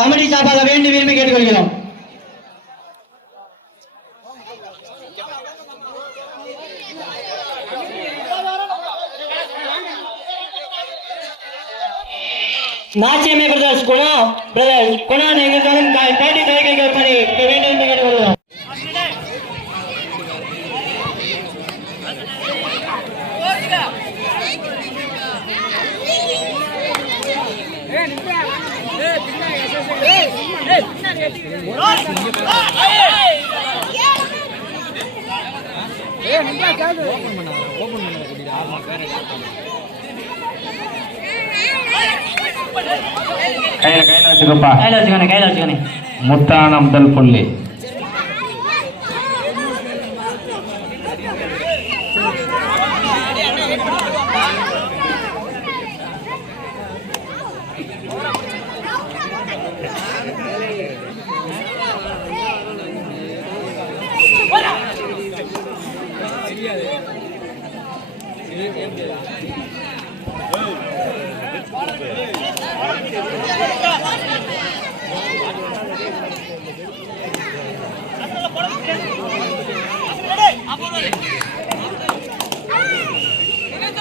Committee சார்பாக வேண்டி விரும்பி கேட்டுக்கொள்கிறோம். மாசியமே பிரதர்ஸ் குணா பிரதர்ஸ் குணம் எங்களுக்கும் பேட்டி தொலைக்கை கேட்பதை வேண்டும் என்று கேட்டுக்கொள்கிறோம். Yeah. கையில கையில வச்சுக்கப்பா. கையில கையில முத்தான முதல் புள்ளி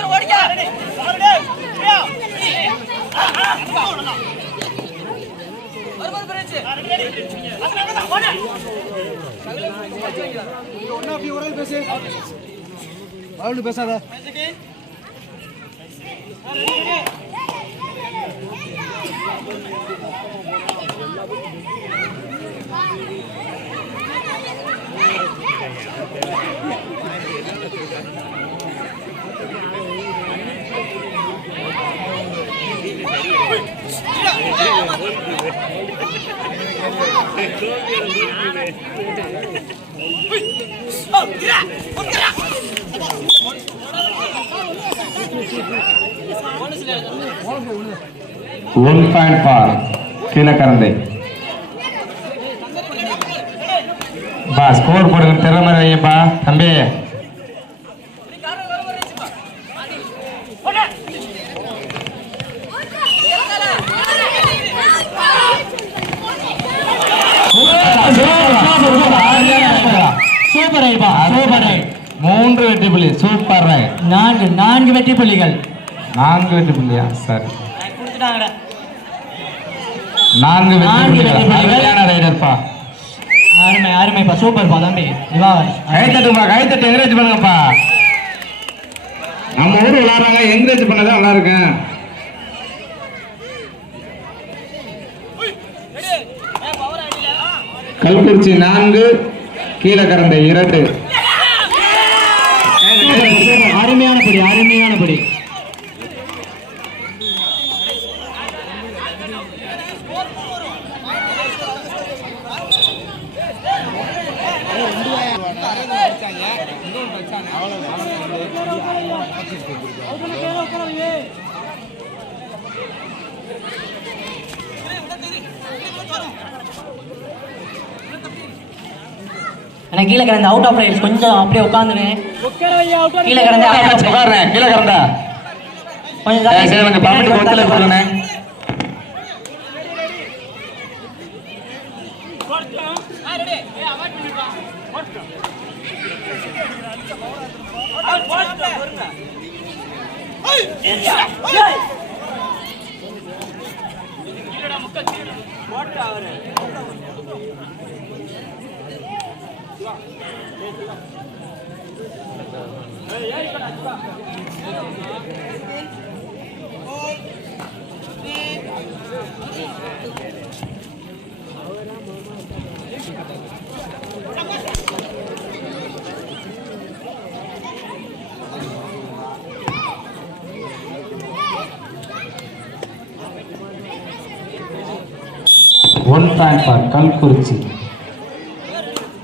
ஓடிக்கா அவளு பேசாத Thank you. One point for கீழே பா ஸ்கோர் போடுங்க திறமை வையப்பா தம்பி. சூப்பர் ஐபா சூப்பர் மூன்று வெற்றி புள்ளி சூப்பர் நான்கு நான்கு வெற்றி புள்ளிகள். நான்கு வெற்றி புள்ளியா? சரி. நான்கு வெற்றி நான்கு புள்ளிகள். வெற்றி புள்ளிகள். ரைடர்ப்பா அருமை அருமைப்பா சூப்பர்ப்பா தம்பி. திவாகர். கை தட்டுப்பா கை தட்டு. என்கரேஜ் பண்ணுங்கப்பா. நம்ம ஊர் விளாடுறாங்க. என்கரேஜ் பண்ணதான் நல்லா இருக்கும். கல்குறிச்சி நான்கு கீழக்கரந்தை இரண்டு. அருமையான படி அருமையான படி. எனக்கு கீழே கிடந்த அவுட் ஆஃப் ரைட்ஸ் கொஞ்சம் அப்படியே உட்காந்துரு கீழே கிடந்த. உட்கார்றேன் கீழக்கரந்தா கொஞ்சம் ஒன் பாயிண்ட் ஃபார் கல்குறிச்சி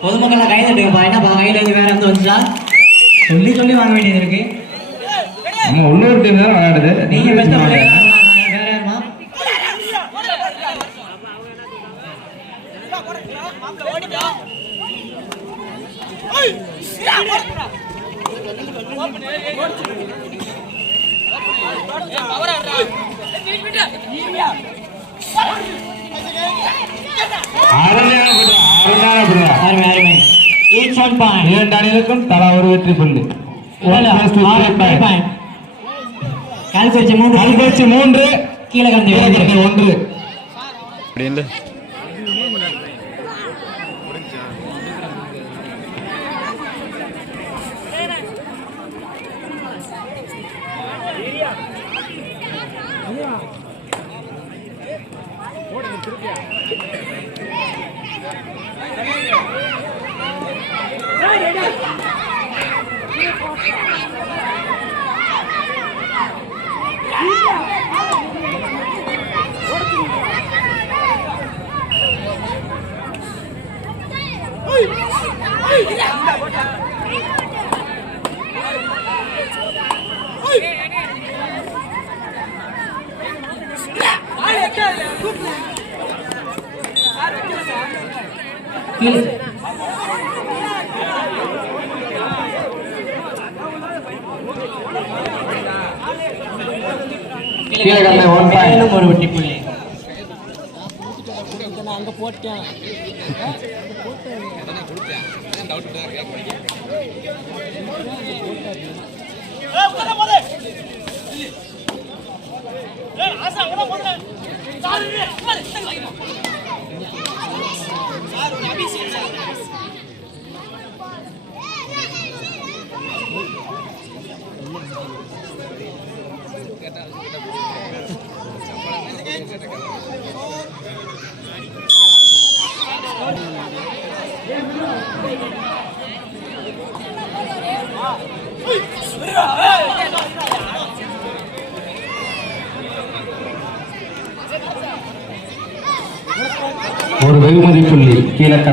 பொதுமக்களை கை தட்டுங்கப்பா என்னப்பா கையில இருந்து வேற எந்த வந்துச்சா சொல்லி சொல்லி வாங்க வேண்டியது இருக்கு நம்ம உள்ளூர் டீம் தான் விளையாடுது நீங்க பெஸ்ட் வேற யாருமா அருமையான இரண்டு அணிகளுக்கும் தலா ஒரு வெற்றி புள்ளி. இல்ல, One plus மேலும் ஒரு வெற்றி புள்ளி. Let me see something.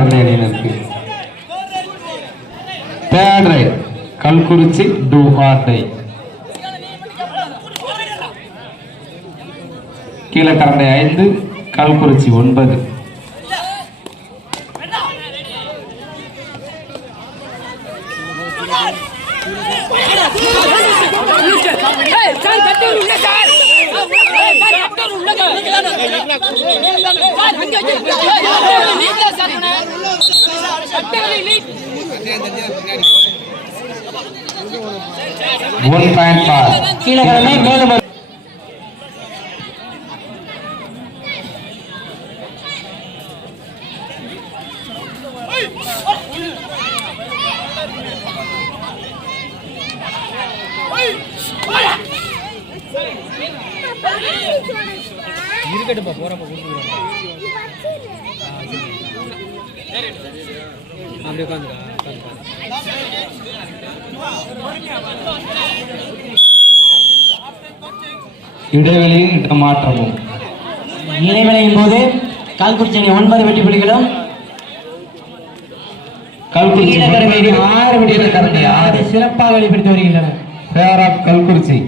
புள்ளி அணியில் இருக்கு. Third right Kalkurichi do or die Keezhakarandai ஐந்து கல்குறிச்சி ஒன்பது. ஏய், ஒன் பாயிண்ட் பார் கீழே கலந்து மேலும் ஒரு இடைவெளியும் இடமாற்றமும் இடைவேளையின் போது கல்குறிச்சி அணி ஒன்பது வெற்றி புள்ளிகளும் கல்குறிச்சி ஆறு புள்ளிகளும் ஆறு சிறப்பாக வெளிப்படுத்தி வருகின்றனர் ஃபேர் ஆஃப் கல்குறிச்சி.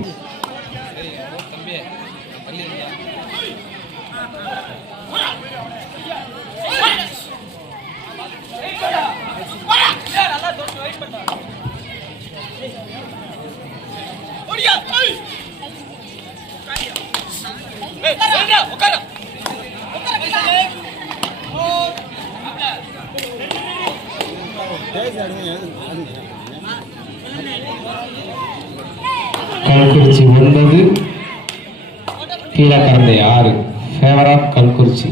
கல்குறிச்சி ஒன்பது கீழக்கரந்தை ஆறு favour of Kalkurichi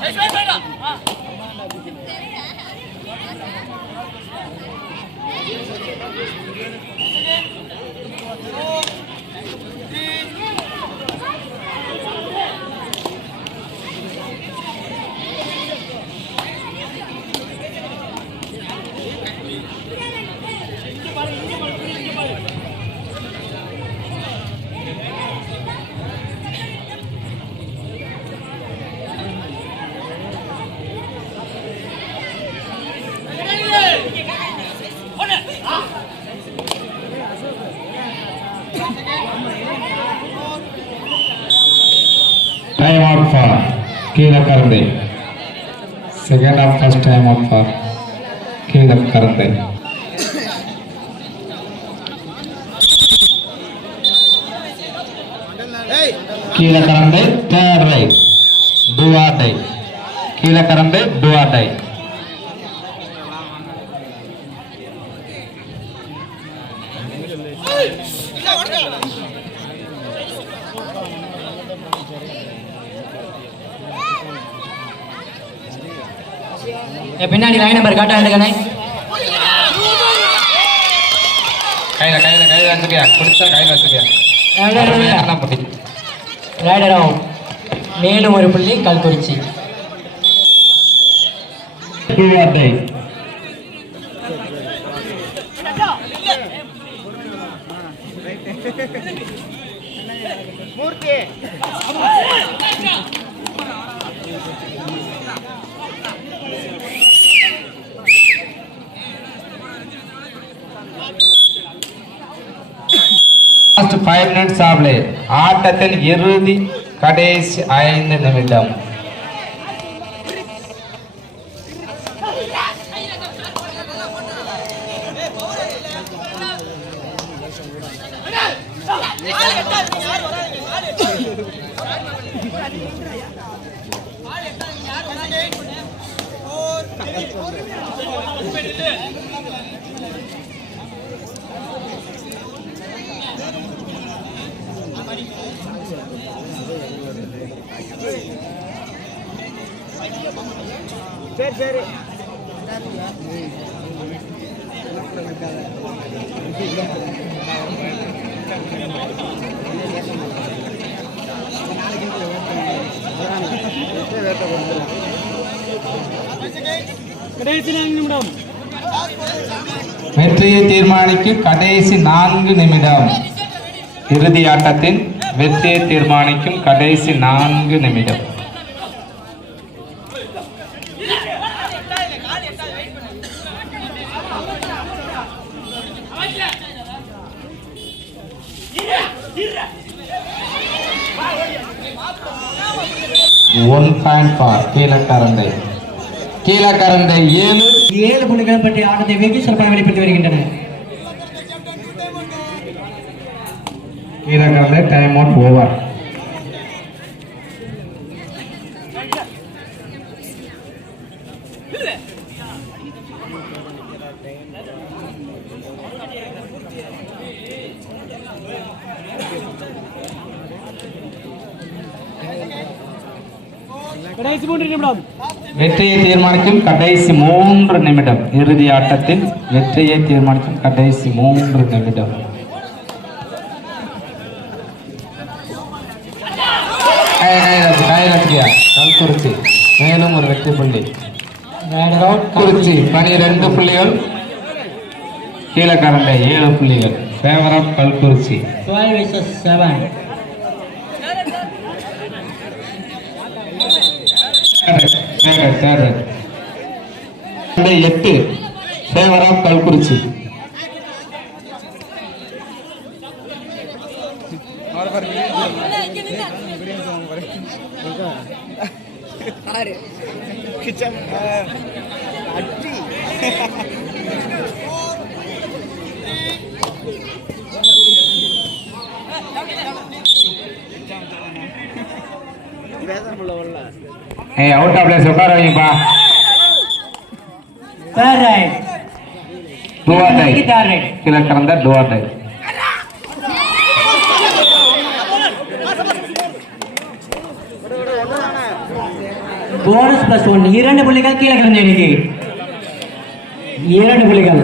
哎，摔着了！啊！time out for Keezhakarandai second half first time out for Keezhakarandai கீழே கரந்தை தேர்ட் ரைட் டுவாட்டை கீழே கரந்தை டுவாட்டை பின்னாடி லைன் நம்பர் காட்டாண்டுக்கண்ணே கையில கையில கையில வச்சுக்கியா? பிடிச்சா கையில வச்சுக்கியா? ரைடர் அவுட் மேலும் ஒரு புள்ளி கல்குறிச்சி. டுவாட்டை ஃபைவ் மினிட்ஸ் ஆகலே ஆட்டத்தின் இறுதி கடைசி ஐந்து நிமிடம் வெற்றியை தீர்மானிக்கும் கடைசி நான்கு நிமிடம். இறுதி ஆட்டத்தின் வெற்றியை தீர்மானிக்கும் கடைசி நான்கு நிமிடம். One point for Keezhakarandai. Keezhakarandai ஏழு. ஏழு புள்ளிகள் பற்றி ஆட்டத்தை வெகு சிறப்பாக வெளிப்படுத்தி வருகின்றன கீழக்கரந்தை டைம் அவுட் ஓவர் வெற்றியை தீர்மானிக்கும் கடைசி மூன்று நிமிடம். இறுதி ஆட்டத்தில் வெற்றியை தீர்மானிக்கும் கடைசி மூன்று நிமிடம். கல்குறிச்சி மேலும் ஒரு வெற்றி புள்ளி. ரைடர் அவுட் குறிச்சி பனிரெண்டு புள்ளிகள். கீழக்கரண்டை ஏழு புள்ளிகள். Favour of Kalkurichi twelve versus seven third third எட்டு ஏய் அவுட் ஆஃப் பிளேஸ் உட்கார வைங்கப்பா third right do or die third right Keezhakarandai do or die bonus plus one இரண்டு புள்ளிகள் கீழே கிடந்த அணிக்கு இரண்டு புள்ளிகள்.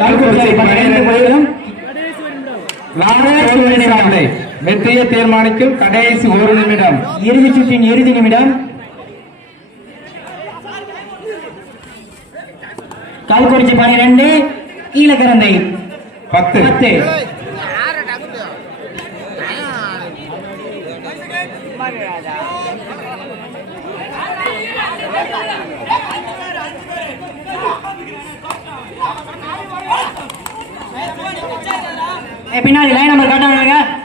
கல்குறிச்சி பன்னிரண்டு புள்ளிகளும் லாஸ்ட் ஒரு நிமிடம் வெற்றியை தீர்மானிக்கும் கடைசி ஒரு நிமிடம். இறுதி சுற்றின் இறுதி நிமிடம். கல்குறிச்சி பனிரெண்டு கீழக்கரந்தை பத்து. பத்து. பின்னாடி லைன் நம்பர் காட்டாங்க.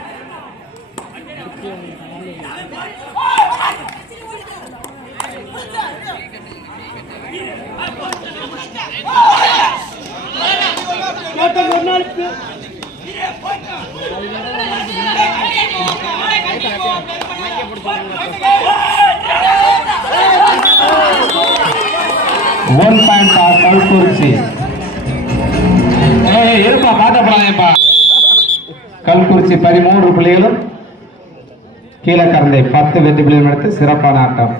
பாத்தப்படாதேப்பா கல்குறிச்சி பதிமூன்று புள்ளிகளும் கீழக்கரந்தை பத்து வெற்றி புள்ளிகளும் எடுத்து சிறப்பான ஆட்டம்.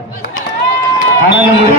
அனந்தபுரி